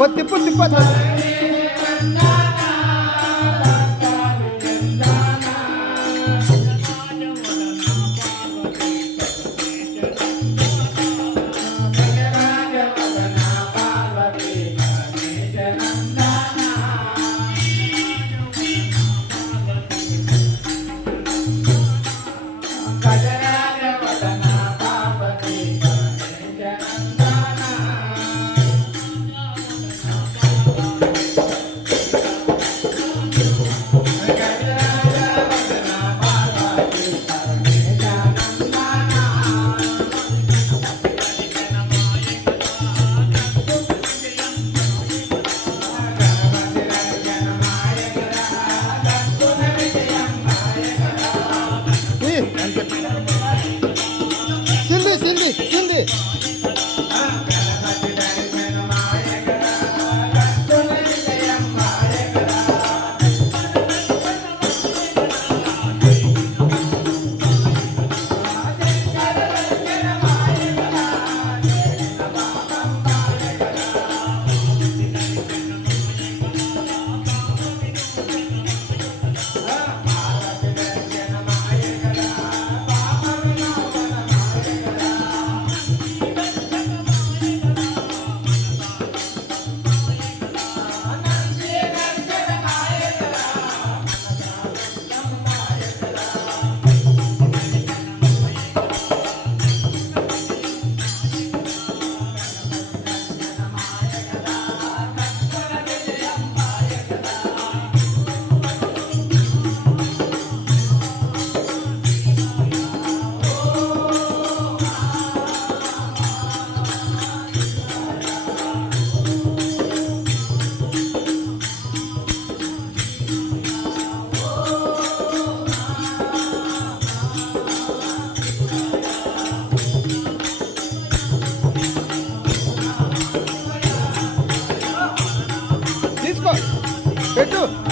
Pati, pati, pati. పెట్టు.